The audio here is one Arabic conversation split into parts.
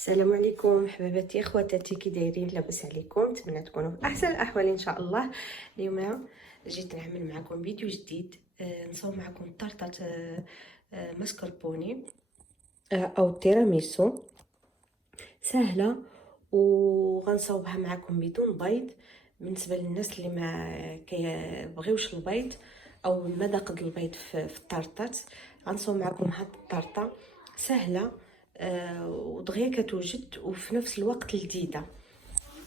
السلام عليكم حباباتي اخواتاتي، كي دايرين؟ لاباس عليكم؟ نتمنى تكونوا في احسن الاحوال ان شاء الله. اليوم جيت نعمل معكم فيديو جديد، نصور معكم طرطة مسكربوني او تيراميسو سهله، وغنصاوبها معكم بدون بيض. بالنسبه للناس اللي ما كيبغيوش البيض او مذاق البيض في الطرطات، غنصاوب معكم هاد الطرطه سهله ودغيا كتوجد وفي نفس الوقت لذيذه.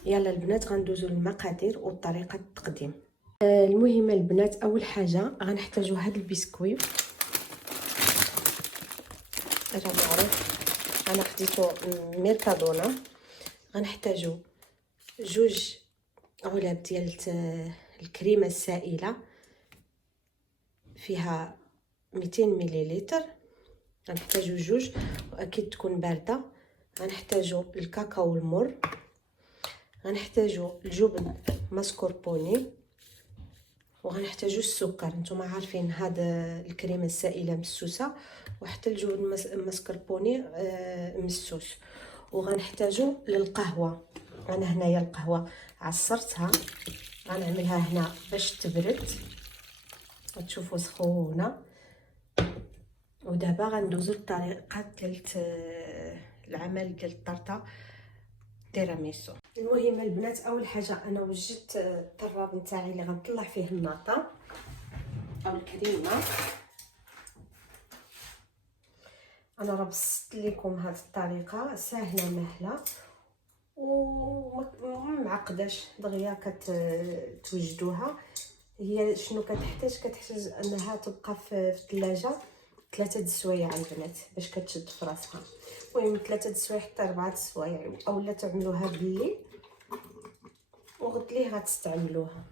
يلا البنات غندوزو للمقادير وطريقه التقديم. المهم البنات، اول حاجه غنحتاجو هاد البسكويت، راه معروف انا خديتو ميركادونا. غنحتاجو 2 علب ديال الكريمه السائله فيها 200 مليلتر. غنحتاجو 2 واكيد تكون بارده. غنحتاجو الكاكاو المر، غنحتاجو الجبن ماسكربوني، وغنحتاجو السكر. نتوما عارفين هذا الكريمه السائله مسوسه وحتى الجبن ماسكربوني مسوس. وغنحتاجو للقهوه، انا هنايا القهوه عصرتها، غنعملها هنا باش تبرد وتشوفوا سخونه. ودابا غندوزو للطريقه ديال العمل ديال الطرطه تيراميسو. المهم البنات، اول حاجه انا وجدت الطراب نتاعي اللي غنطلع فيه الناطه او الكريمه. انا راه بسطت لكم هذه الطريقه سهله مهله ومعقداش، دغيا كتوجدوها. هي شنو كتحتاج انها تبقى في الثلاجه 3 السوايع البنات باش كتشد في راسها. المهم 3 السوايع حتى 4 السوايع، اولا تعملوها بالليل وغدليه غتستعملوها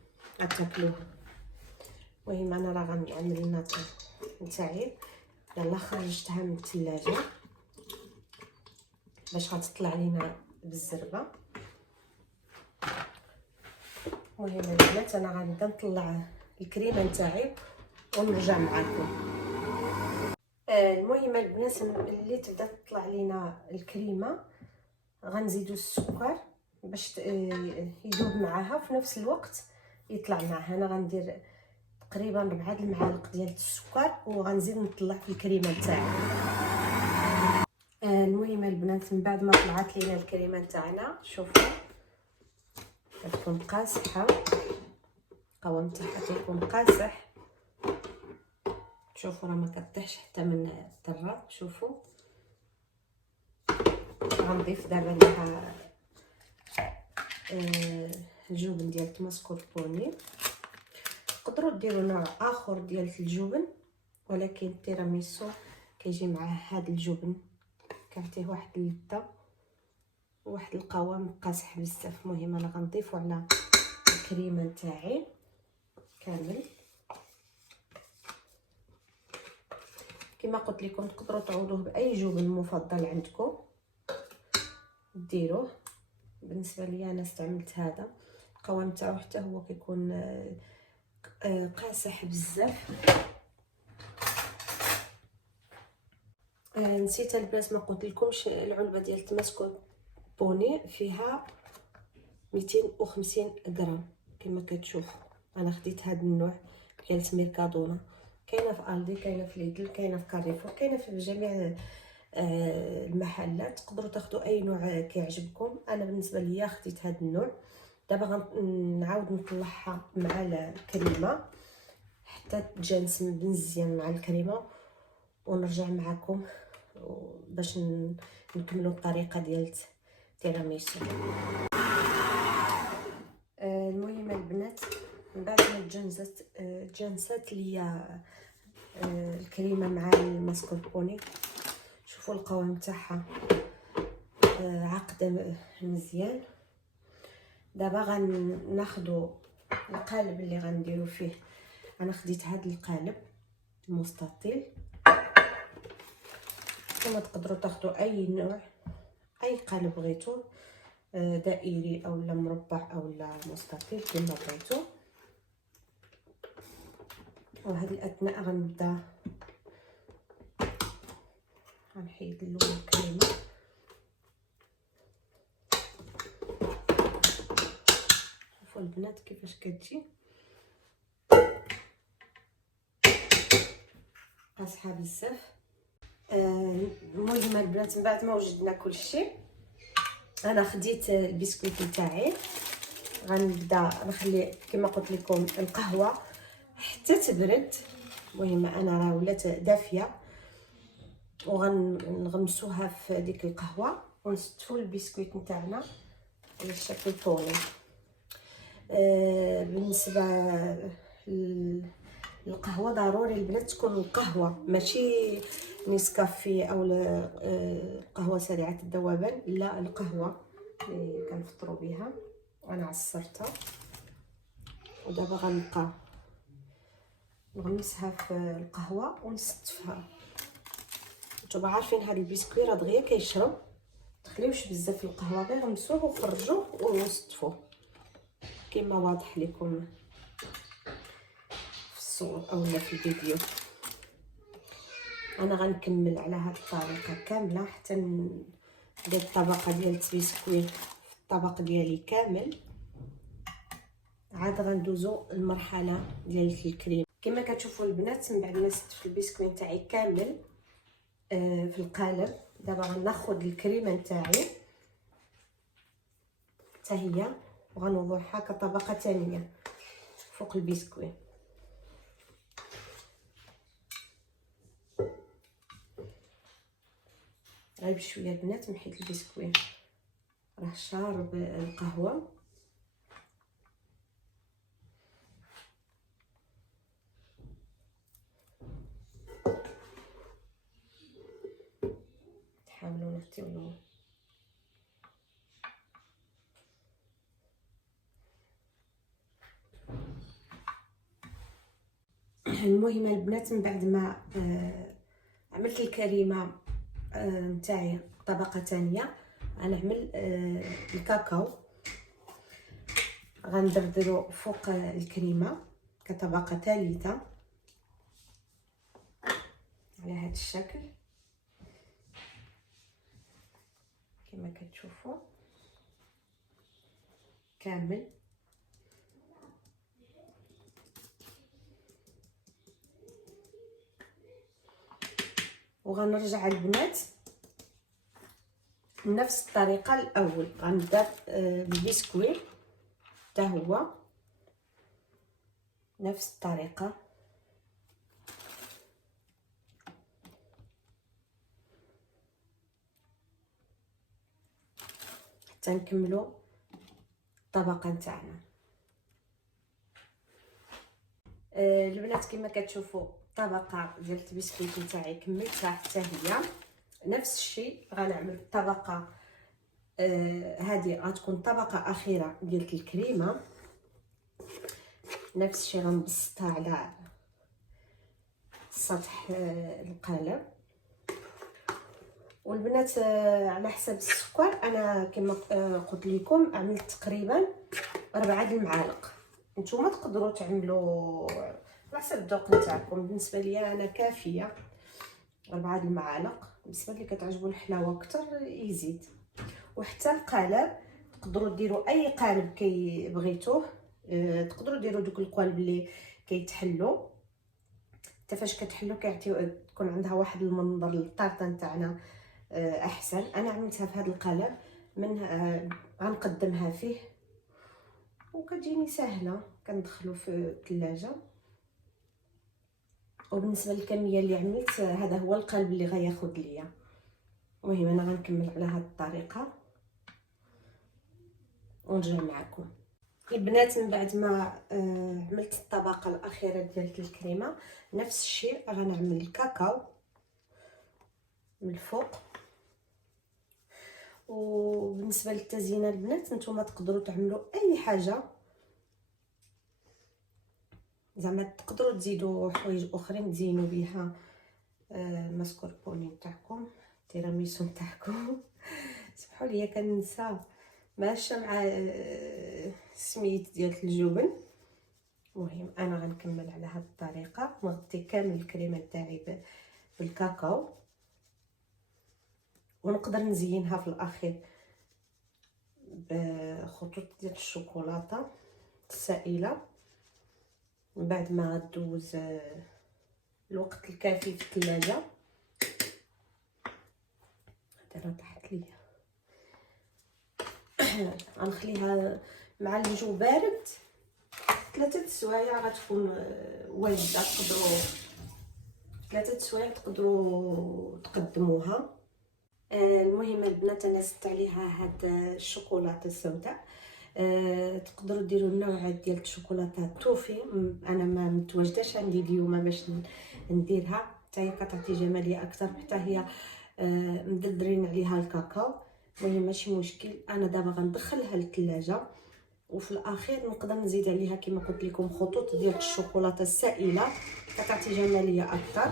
غتاكلوها. المهم انا راه غنعمل الناطه نتاعي. يلا خرجتها من الثلاجه باش غتطلع لينا بالزربه. المهم البنات انا غنبدا نطلع الكريمه نتاعي ونرجع معكم. المهم البنات اللي تبدا تطلع لينا الكريمه غنزيدو السكر باش يذوب معاها في نفس الوقت يطلع معها. انا غندير تقريبا 4 المعالق ديال السكر وغنزيد نطلع في الكريمه نتاعي. المهم البنات من بعد ما طلعت لينا الكريمه نتاعنا، شوفوا كتكون قاصحه، القوام تاعها كيكون قاصح. شوفوا راه ما كطيحش حتى من الذره. شوفوا غنضيف دابا ليها الجبن ديال الماسكربوني. تقدروا ديروا نوع اخر ديال الجبن، ولكن التيراميسو كيجي معاه هذا الجبن كيعطيه واحد اللذه وواحد القوام قاصح بزاف. المهم انا غنضيفو على الكريمه نتاعي كامل. كما قلت لكم تقدروا تعوضوه باي جبن مفضل عندكم ديروه. بالنسبه لي انا استعملت هذا، القوام تاعو حتى هو كيكون قاصح بزاف. نسيت البنات ما قلت لكمش العلبه ديال الماسكربوني فيها 250 غرام كما كتشوفوا. انا خديت هذا النوع ديال ميركادونا، كاينه في الدي، كاينه في ليدل، كاينه في كاريفور، كاينه في جميع المحلات. تقدروا تاخذوا اي نوع كيعجبكم. انا بالنسبه ليا خديت هذا النوع. دابا غنعاود نطلعها مع الكريمه حتى تجانس مزيان مع الكريمه ونرجع معكم باش نكملوا الطريقه ديال التيراميسو. المهم البنات من بعد ما تجانست ليا الكريمه مع الماسكربوني، شوفوا القوام تاعها عقده مزيان. دابا غناخذوا القالب اللي غنديروا فيه. انا خديت هذا القالب مستطيل، كما تقدروا تاخذوا اي نوع اي قالب بغيتو، دائري او لا مربع او لا مستطيل كما بغيتو. وهذه الاثناء غنبدا غنحيد اللون الكريمه شوفوا البنات كيفاش كتجي قاصحه بزاف. المهم البنات من بعد ما وجدنا كلشي انا خديت البسكويت نتاعي، غنبدا نخلي كما قلت لكم القهوه حتى تبرد. المهم انا راه ولات دافيه، وغنغمسوها في ديك القهوه ونستفوا البسكويت نتاعنا على الشكل طولي. بالنسبه القهوه ضروري البنات تكون القهوه ماشي نسكافيه او قهوه سريعه الذوبان، لا القهوه اللي كنفطروا بها. انا عصرتها ودابا غنبقى نغمسها في القهوه ونستفها. نتوما عارفين هذا البسكويت راه دغيا كيشرب، تخليوش بزاف في القهوه، غير غمسوه وخرجوه ونستفوه كما واضح لكم في الصور اولا في الفيديو. انا غنكمل على هذه الطريقه كامله حتى ندير الطبقه ديال البسكويت في الطبق ديالي كامل. عاد غندوزو المرحله ديال الكريم. كما كتشوفوا البنات من بعد ما ستفت البسكويت تاعي كامل في القالب، دابا غناخذ الكريمه نتاعي حتى هي وغنوضعها كطبقه ثانيه فوق البسكويت. غير بشويه البنات من حيت البسكويت راه شارب القهوه. تحاولوا نغطيو له المهم البنات من بعد ما عملت الكريمه نتاعي طبقه ثانيه، غنعمل الكاكاو غندردرو فوق الكريمه كطبقه ثالثه على هذا الشكل كما كتشوفوا كامل. وغنرجع البنات بنفس الطريقه الاول، غنبدا بالبسكويت حتى هو نفس الطريقه حتى نكملوا الطبقه نتاعنا. البنات كما كتشوفوا الطبقه ديال البسكويت نتاعي كملتها حتى هي. نفس الشيء غنعمل الطبقه هذه غتكون طبقه اخيره ديال الكريمه، نفس الشيء غنبسطها على سطح القالب. والبنات على حسب السكر انا كما قلت لكم عملت تقريبا 4 المعالق. نتوما تقدروا تعملوا على حسب الذوق نتاعكم، بالنسبه لي انا كافيه 4 المعالق. بالنسبه اللي كتعجبو الحلاوه اكثر يزيد. وحتى القالب تقدروا ديروا اي قالب كي بغيتوه، تقدروا ديروا دوك القوالب اللي كيتحلوا حتى فاش كتحلوا كيعطيو تكون عندها واحد المنظر للطارطه نتاعنا احسن. انا عملتها في هذا القالب من غنقدمها فيه وكتجيني سهله، كندخلو في الثلاجه. وبالنسبه للكميه اللي عملت هذا هو القالب اللي غياخذ ليا. المهم انا غنكمل على هذه الطريقه ونرجع معكم البنات. من بعد ما عملت الطبقه الاخيره ديال الكريمه نفس الشيء غنعمل الكاكاو من الفوق. وبالنسبه للتزيين البنات نتوما تقدروا تعملوا اي حاجه، زعما تقدروا تزيدوا حوايج اخرين تزينوا بها ماسكربوني نتاعكم، تيراميسو نتاعكم. سمحوا لي كننسى ماشي مع سميت ديال الجبن. المهم انا غنكمل على هذه الطريقه، نغطي كامل الكريمه تاعي بالكاكاو ونقدر نزينها في الاخير بخطوط ديال الشوكولاته السائله من بعد ما دوز الوقت الكافي في الثلاجه. هذا راه طاحت ليا. غنخليها مع الجو بارد 3 سوايع غتكون واجده. تقدروا 3 سوايع تقدروا تقدموها. المهم البنات انا زدت عليها هاد الشوكولاته السوداء. تقدروا ديروا النوع ديال الشوكولاته توفي. انا ما متواجداش عندي اليوم باش نديرها، حتى هي كتعطي جماليه اكثر، حتى هي مدردرين عليها الكاكاو. المهم ماشي مشكل. انا دابا غندخلها للثلاجه، وفي الاخير نقدر نزيد عليها كما قلت لكم خطوط ديال الشوكولاته السائله كتعطي جماليه اكثر.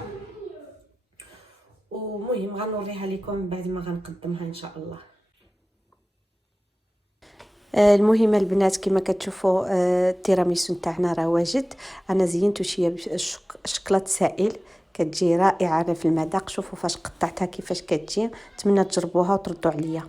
ومهم غنوريها لكم من بعد ما غنقدمها ان شاء الله. المهم البنات كما كتشوفوا التيراميسو نتاعنا راه واجد. انا زينته شويه بالشكلاط سائل، كتجي رائعه في المذاق. شوفوا فاش قطعتها كيفاش كتجي. نتمنى تجربوها وتردوا عليا.